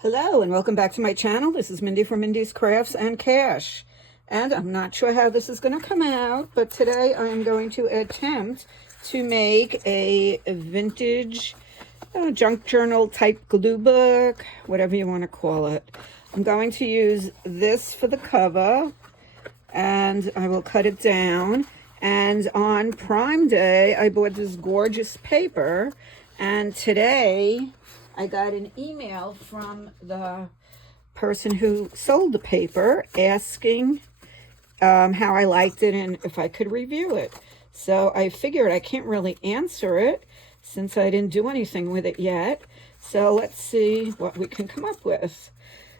Hello and welcome back to my channel. This is Mindy from Mindy's Crafts and Cash. And I'm not sure how this is going to come out, but today I am going to attempt to make a vintage junk journal type glue book, whatever you want to call it. I'm going to use this for the cover and I will cut it down. And on Prime Day, I bought this gorgeous paper, and today I got an email from the person who sold the paper asking how I liked it and if I could review it. So I figured I can't really answer it since I didn't do anything with it yet. So let's see what we can come up with.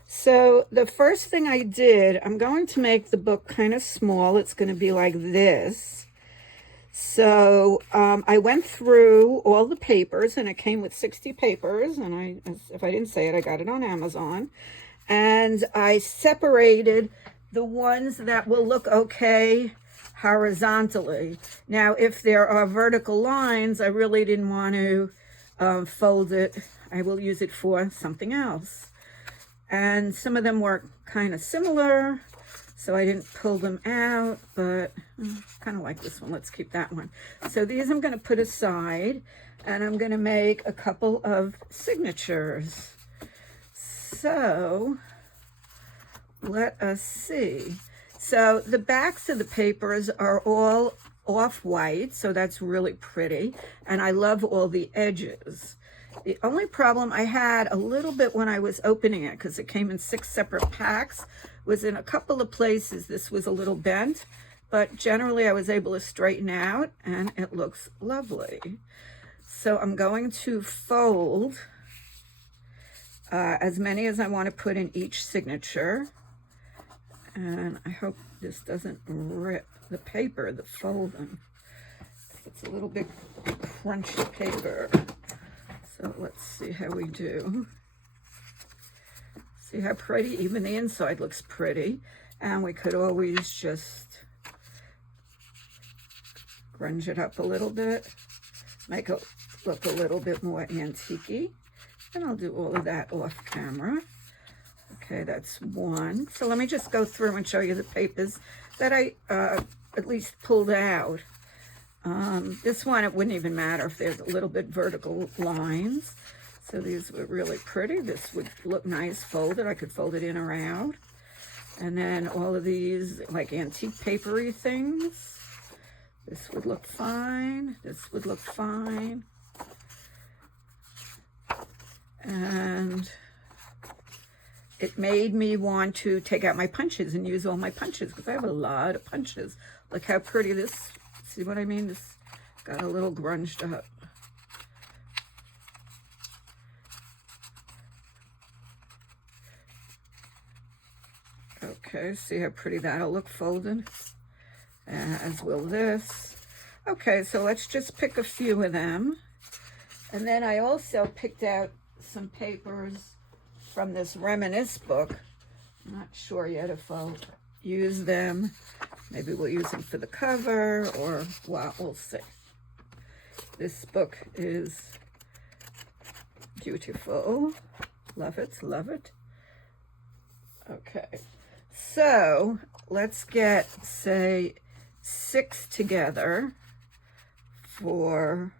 So the first thing I did, I'm going to make the book kind of small. It's going to be like this. So I went through all the papers, and it came with 60 papers, and if I didn't say it, I got it on Amazon. And I separated the ones that will look okay horizontally. Now, if there are vertical lines, I really didn't want to fold it. I will use it for something else. And some of them were kind of similar, so I didn't pull them out, but kind of like this one. Let's keep that one. So these I'm going to put aside, and I'm going to make a couple of signatures. So let us see. So the backs of the papers are all off-white, so that's really pretty, and I love all the edges. The only problem I had a little bit when I was opening it, because it came in 6 separate packs, was in a couple of places this was a little bent, but generally I was able to straighten out and it looks lovely. So I'm going to fold as many as I want to put in each signature, and I hope this doesn't rip the paper, the folding. It's a little bit crunchy paper. So let's see how we do. See how pretty? Even the inside looks pretty. And we could always just grunge it up a little bit, make it look a little bit more antique-y. And I'll do all of that off camera. Okay, that's one. So let me just go through and show you the papers that I at least pulled out. This one, it wouldn't even matter if there's a little bit vertical lines. So these were really pretty. This would look nice folded. I could fold it in or out. And then all of these like antique papery things. This would look fine. This would look fine. And it made me want to take out my punches and use all my punches because I have a lot of punches. Look how pretty this. See what I mean? This got a little grunged up. Okay, see how pretty that'll look folded? As will this. Okay, so let's just pick a few of them. And then I also picked out some papers from this Reminisce book. I'm not sure yet if I'll use them. Maybe we'll use them for the cover, or well, we'll see. This book is beautiful. Love it, love it. Okay, so let's get, say, 6 together for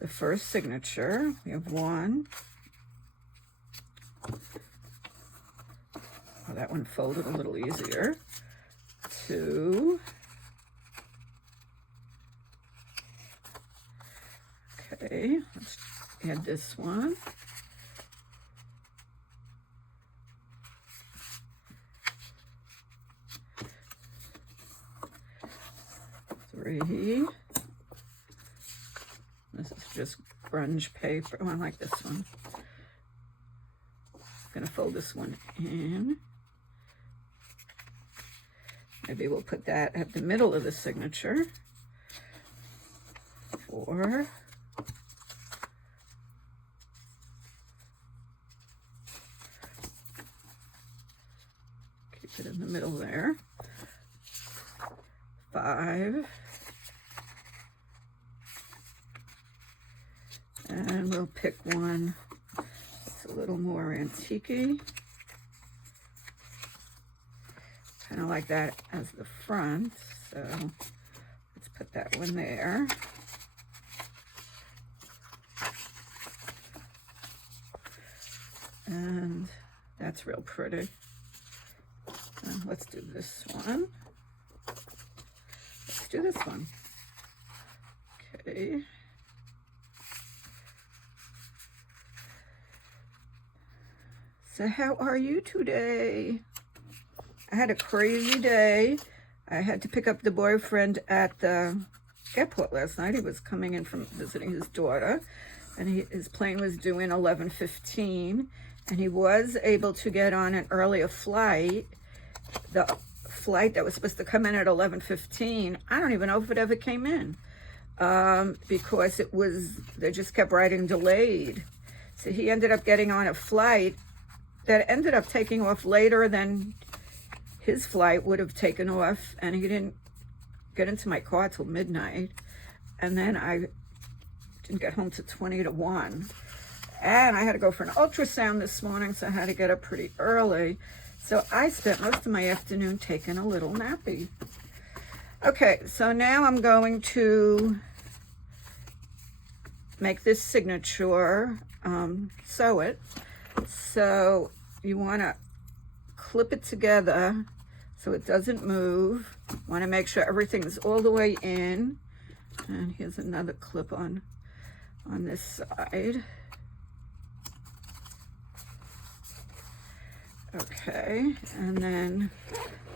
the first signature. We have 1. Oh, that one folded a little easier. 2. Okay, let's add this one. 3. This is just grunge paper. Oh, I like this one. I'm gonna fold this one in. Maybe we'll put that at the middle of the signature. 4. Keep it in the middle there. 5. And we'll pick one that's a a little more antique-y. Kind of like that as the front, so let's put that one there. And that's real pretty. Let's do this one. Let's do this one. Okay. So how are you today? I had a crazy day. I had to pick up the boyfriend at the airport last night. He was coming in from visiting his daughter, and his plane was due in 11:15, and he was able to get on an earlier flight. The flight that was supposed to come in at 11:15, I don't even know if it ever came in, because they just kept writing delayed. So he ended up getting on a flight that ended up taking off later than his flight would have taken off, and he didn't get into my car till midnight, and then I didn't get home till 20 to 1, and I had to go for an ultrasound this morning, so I had to get up pretty early. So I spent most of my afternoon taking a little nappy. Okay, so now I'm going to make this signature, sew it. So you want to clip it together so it doesn't move. Want to make sure everything's all the way in. And here's another clip on this side. Okay, and then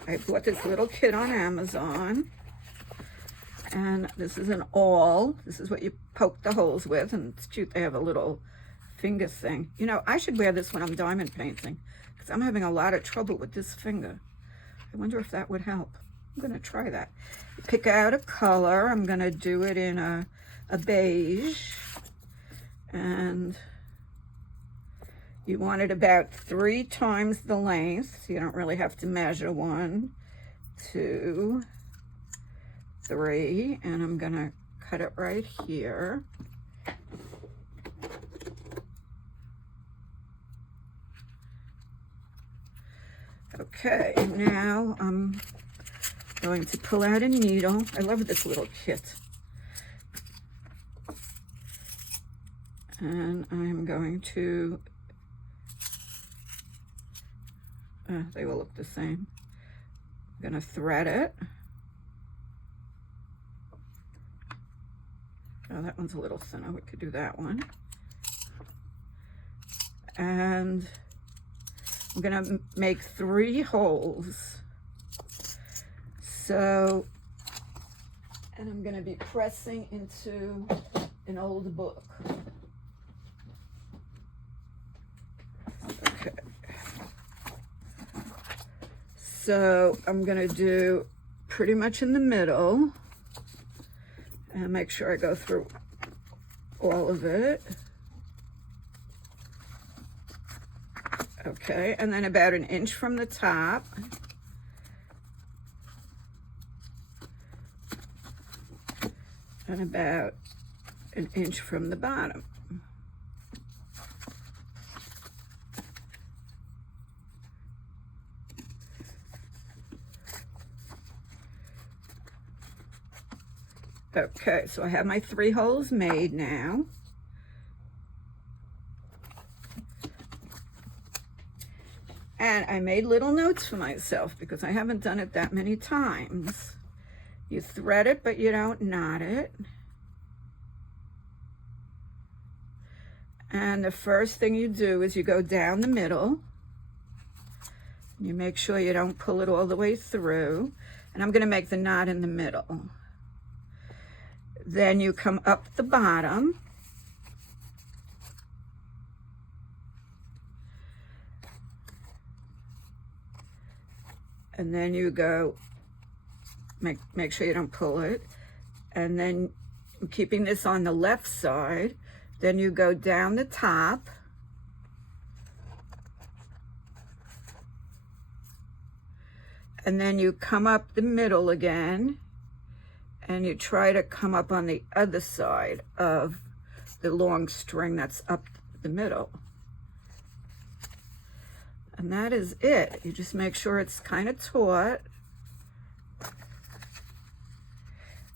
I bought this little kit on Amazon, and this is an awl. This is what you poke the holes with, and it's cute. They have a little finger thing. You know, I should wear this when I'm diamond painting, because I'm having a lot of trouble with this finger. I wonder if that would help. I'm going to try that. Pick out a color. I'm going to do it in a beige, and you want it about 3 times the length, so you don't really have to measure. 1, 2, 3, and I'm gonna cut it right here. Okay, now I'm going to pull out a needle. I love this little kit. And I'm going to they will look the same. I'm gonna thread it. Oh, that one's a little thinner. We could do that one. And I'm gonna make 3 holes. So, and I'm gonna be pressing into an old book. Okay. So I'm gonna do pretty much in the middle and make sure I go through all of it. Okay, and then about 1 inch from the top. And about 1 inch from the bottom. Okay, so I have my 3 holes made now. And I made little notes for myself because I haven't done it that many times. You thread it, but you don't knot it. And the first thing you do is you go down the middle. You make sure you don't pull it all the way through. And I'm going to make the knot in the middle. Then you come up the bottom. And then you go, make sure you don't pull it. And then keeping this on the left side, then you go down the top. And then you come up the middle again. And you try to come up on the other side of the long string that's up the middle. And that is it. You just make sure it's kind of taut.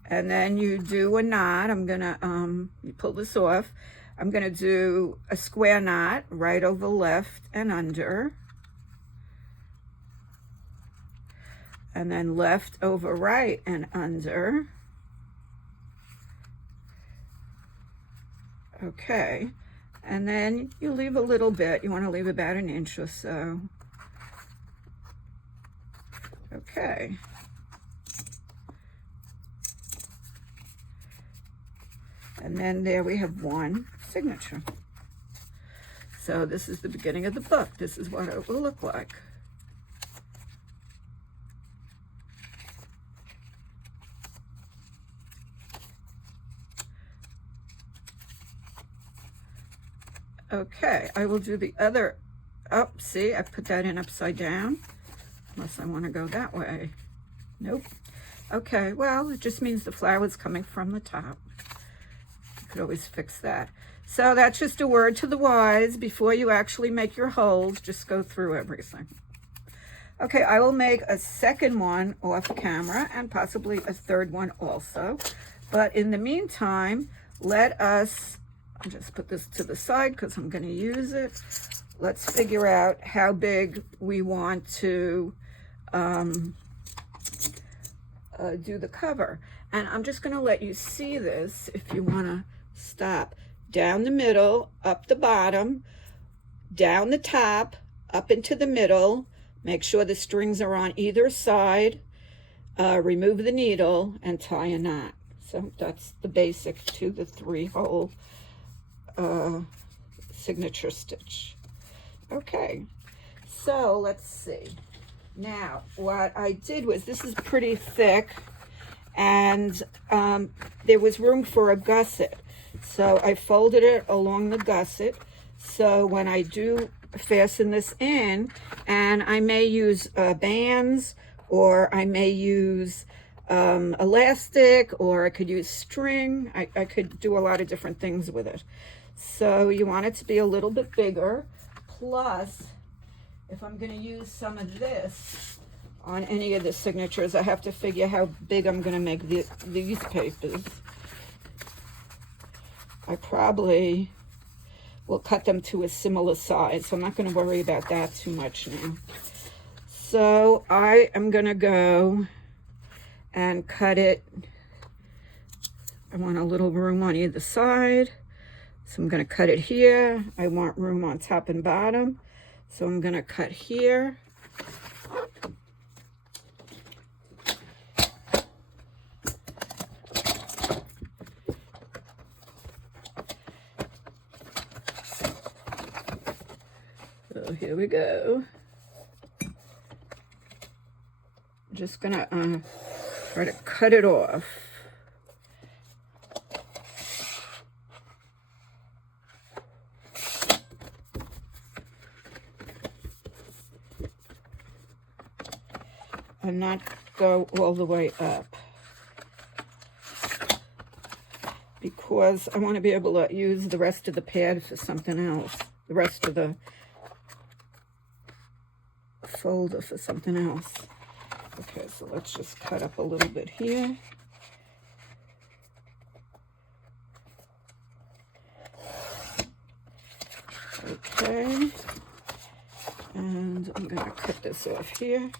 And then you do a knot. I'm gonna, you pull this off. I'm gonna do a square knot right over left and under. And then left over right and under. Okay. And then you leave a little bit. You want to leave about an inch or so. Okay. And then there we have one signature. So this is the beginning of the book. This is what it will look like. Okay, I will do the other. Oh, see, I put that in upside down. Unless I want to go that way. Nope. Okay, well, it just means the flower is coming from the top. You could always fix that. So that's just a word to the wise. Before you actually make your holes, just go through everything. Okay, I will make a second one off camera and possibly a third one also. But in the meantime, let us, I'll just put this to the side because I'm going to use it. Let's figure out how big we want to do the cover. And I'm just going to let you see this if you want to stop. Down the middle, up the bottom, down the top, up into the middle. Make sure the strings are on either side. Remove the needle and tie a knot. So that's the basic to the 3-hole signature stitch. Okay, so let's see. Now, what I did was, this is pretty thick, and there was room for a gusset. So I folded it along the gusset. So when I do fasten this in, and I may use bands, or I may use elastic, or I could use string. I could do a lot of different things with it. So you want it to be a little bit bigger. Plus, if I'm going to use some of this on any of the signatures, I have to figure how big I'm going to make these papers. I probably will cut them to a similar size, so I'm not going to worry about that too much now. So I am going to go and cut it. I want a little room on either side. So I'm going to cut it here. I want room on top and bottom. So I'm going to cut here. So here we go. I'm just going to try to cut it off. And not go all the way up, because I want to be able to use the rest of the pad for something else, the rest of the folder for something else. Okay, so let's just cut up a little bit here. Okay, and I'm going to cut this off here.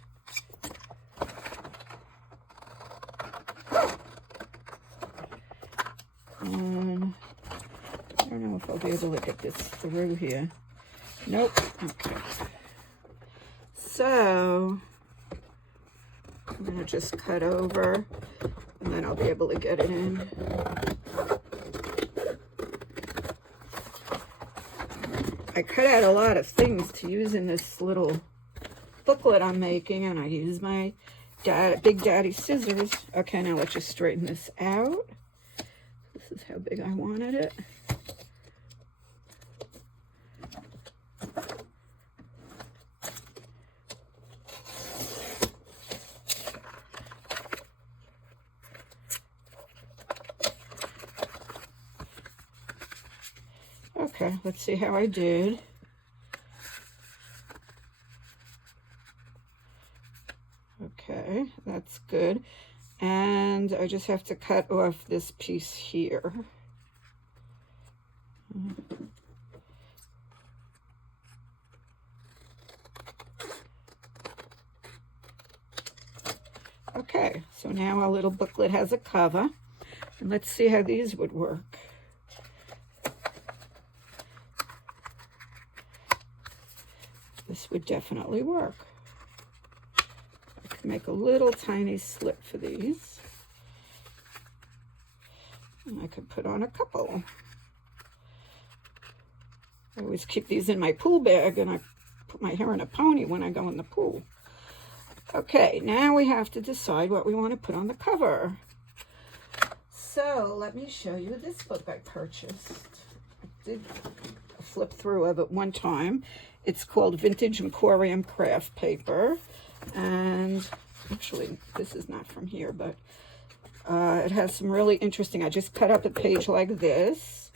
I don't know if I'll be able to get this through here. Nope. Okay. So I'm going to just cut over, and then I'll be able to get it in. I cut out a lot of things to use in this little booklet I'm making, and I use my Big Daddy scissors. Okay, now let's just straighten this out. This is how big I wanted it. Okay, let's see how I did. Okay, that's good. And I just have to cut off this piece here. Okay, so now our little booklet has a cover. And let's see how these would work. This would definitely work. I could make a little tiny slip for these. And I could put on a couple. I always keep these in my pool bag, and I put my hair in a pony when I go in the pool. Okay, now we have to decide what we want to put on the cover. So let me show you this book I purchased. I did a flip through of it one time. It's called Vintage Emporium Craft Paper. And actually, this is not from here, but it has some really interesting, I just cut up a page like this.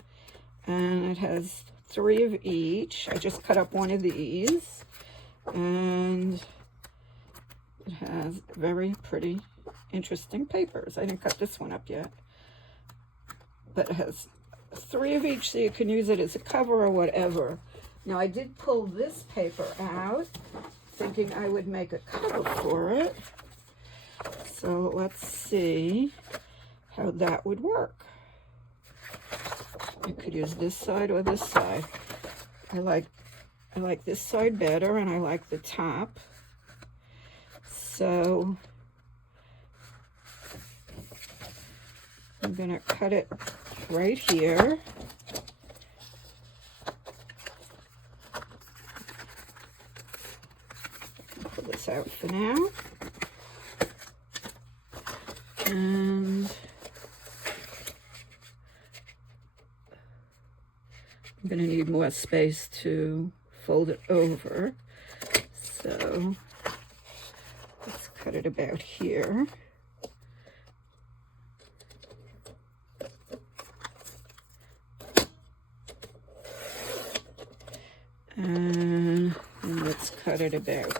And it has 3 of each. I just cut up one of these. And it has very pretty, interesting papers. I didn't cut this one up yet. But it has 3 of each, so you can use it as a cover or whatever. Now, I did pull this paper out, thinking I would make a cover for it. So let's see how that would work. I could use this side or this side. I like this side better, and I like the top. So I'm gonna cut it right here. Pull this out for now. And I'm gonna need more space to fold it over. So let's cut it about here. And let's cut it about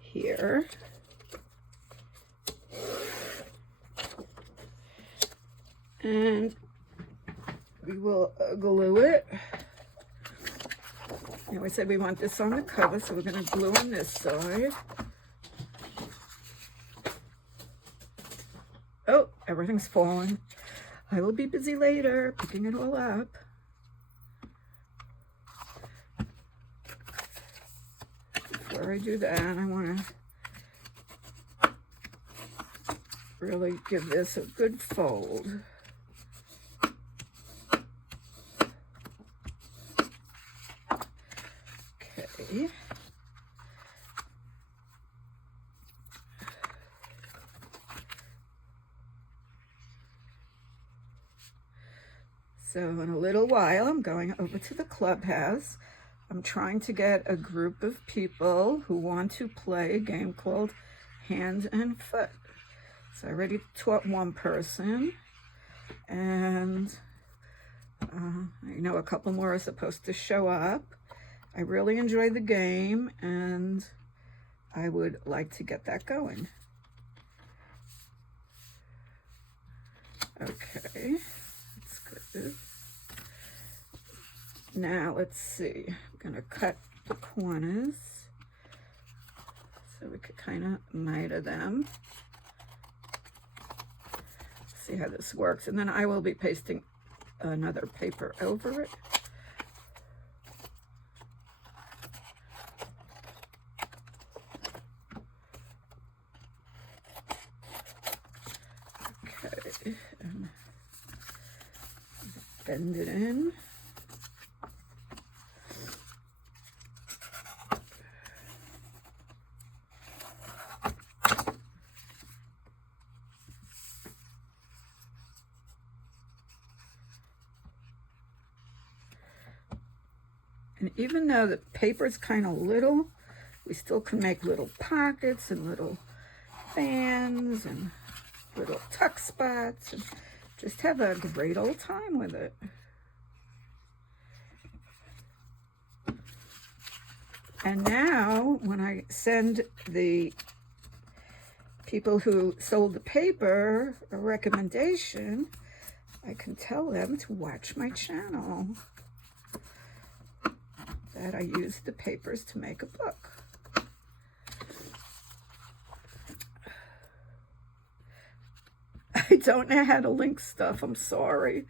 here. And we will glue it. Now, I said we want this on the cover, so we're going to glue on this side. Oh, everything's falling. I will be busy later picking it all up. Before I do that, I want to really give this a good fold. Okay. So in a little while, I'm going over to the clubhouse. I'm trying to get a group of people who want to play a game called Hand and Foot. So I already taught one person, and I know a couple more are supposed to show up. I really enjoyed the game, and I would like to get that going. Okay, that's good. Now, let's see. I'm going to cut the corners so we could kind of miter them. See how this works. And then I will be pasting another paper over it. Okay, and bend it in. And even though the paper's kind of little, we still can make little pockets and little fans and little tuck spots and just have a great old time with it. And now when I send the people who sold the paper a recommendation, I can tell them to watch my channel, that I used the papers to make a book. I don't know how to link stuff, I'm sorry,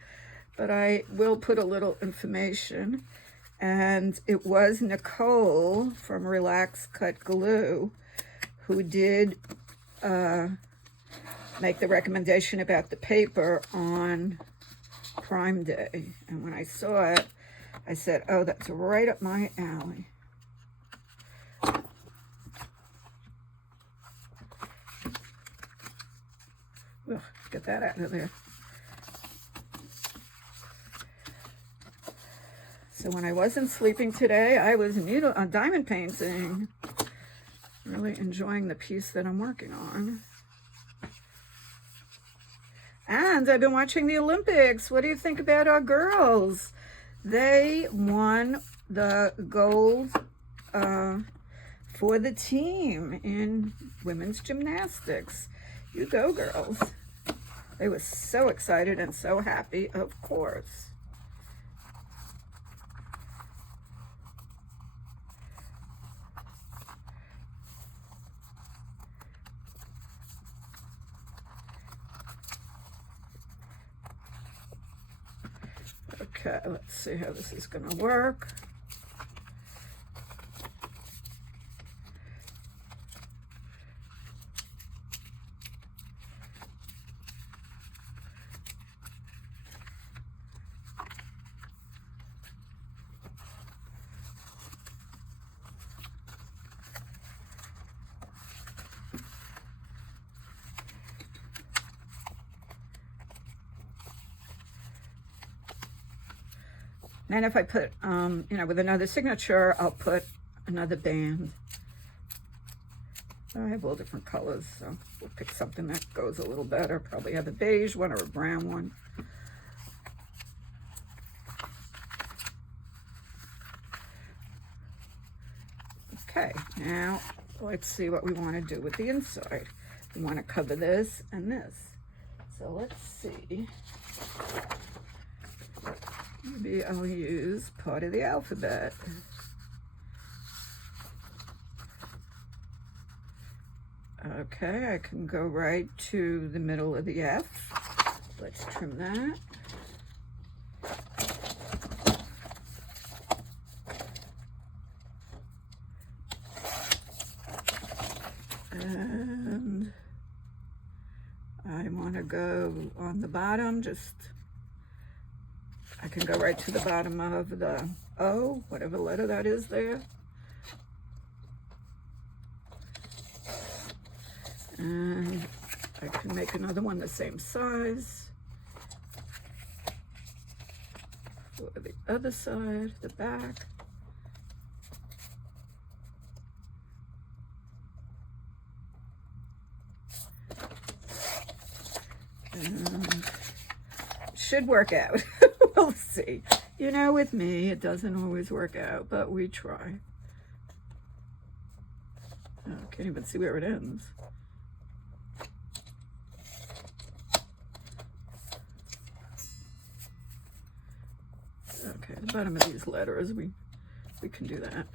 but I will put a little information. And it was Nicole from Relax Cut Glue who did make the recommendation about the paper on Prime Day. And when I saw it, I said, oh, that's right up my alley. Ugh, get that out of there. So when I wasn't sleeping today, I was diamond painting. Really enjoying the piece that I'm working on. And I've been watching the Olympics. What do you think about our girls? They won the gold for the team in women's gymnastics. You go, girls. They were so excited and so happy, of course. Okay, let's see how this is going to work. And if I put, with another signature, I'll put another band. I have all different colors, so we'll pick something that goes a little better. Probably have a beige one or a brown one. Okay, now let's see what we want to do with the inside. We want to cover this and this. So let's see. Maybe I'll use part of the alphabet. Okay, I can go right to the middle of the F. Let's trim that. And I want to go on the bottom, I can go right to the bottom of the O, whatever letter that is there. And I can make another one the same size. For the other side, the back. And should work out. We'll see. With me, it doesn't always work out, but we try. Oh, can't even see where it ends. Okay, the bottom of these letters, we can do that.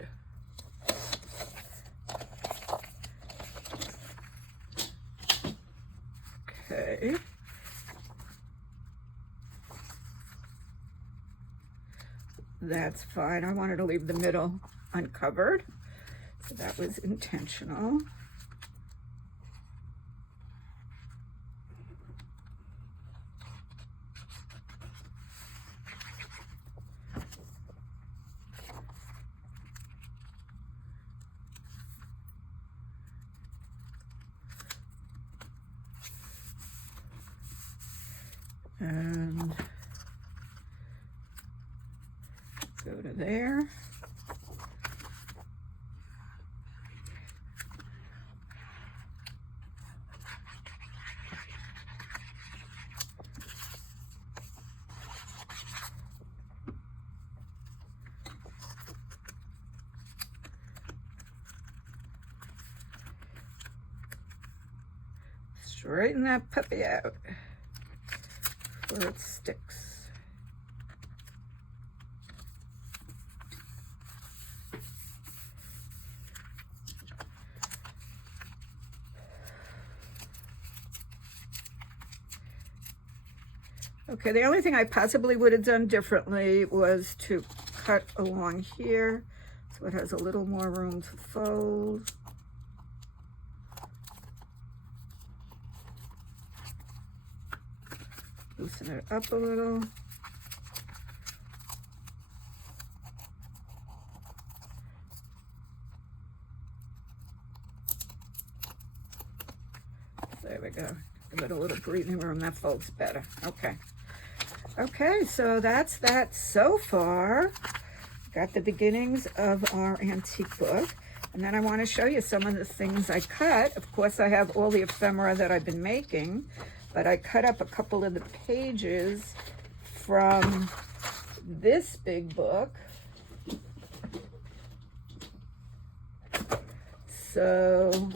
Okay. That's fine. I wanted to leave the middle uncovered, so that was intentional. And go to there. straighten that puppy out before it sticks. Okay, the only thing I possibly would have done differently was to cut along here so it has a little more room to fold. Loosen it up a little. There we go. Give it a little breathing room. That folds better. Okay. Okay, so that's that so far. Got the beginnings of our antique book. And then I want to show you some of the things I cut. Of course, I have all the ephemera that I've been making, but I cut up a couple of the pages from this big book. So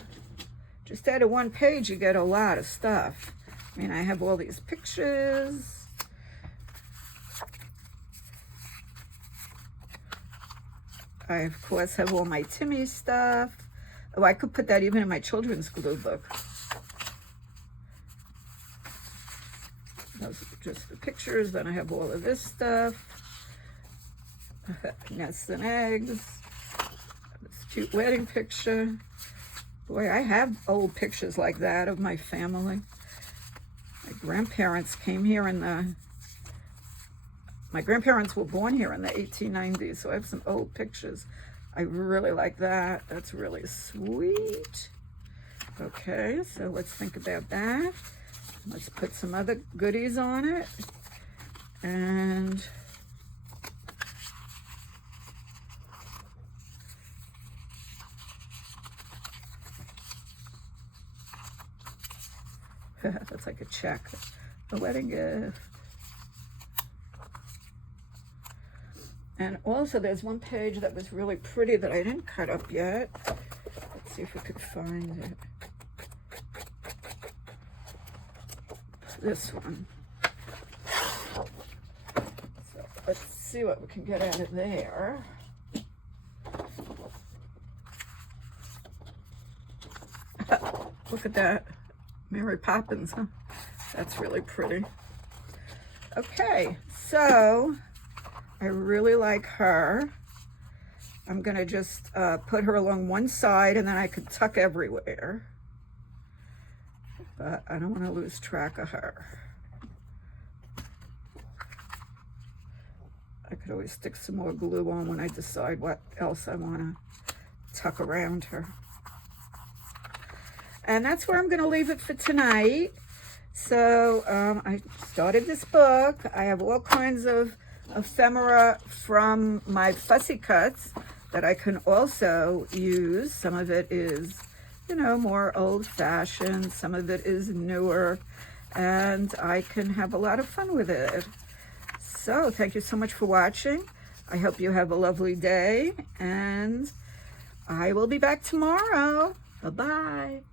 just out of one page, you get a lot of stuff. I mean, I have all these pictures. I, of course, have all my Timmy stuff. Oh, I could put that even in my children's glue book. Those are just the pictures. Then I have all of this stuff. Nests and eggs. This cute wedding picture. Boy, I have old pictures like that of my family. My grandparents came here in the... My grandparents were born here in the 1890s, so I have some old pictures. I really like that. That's really sweet. Okay, so let's think about that. Let's put some other goodies on it. And that's like a check. The wedding gift. And also there's one page that was really pretty that I didn't cut up yet. Let's see if we could find it. This one. So let's see what we can get out of there. Look at that. Mary Poppins, huh? That's really pretty. Okay, so I really like her. I'm gonna just put her along one side and then I could tuck everywhere. But I don't wanna lose track of her. I could always stick some more glue on when I decide what else I wanna tuck around her. And that's where I'm gonna leave it for tonight. So I started this book. I have all kinds of ephemera from my fussy cuts that I can also use. Some of it is, you know, more old-fashioned. Some of it is newer, and I can have a lot of fun with it. So thank you so much for watching. I hope you have a lovely day, and I will be back tomorrow. Bye-bye.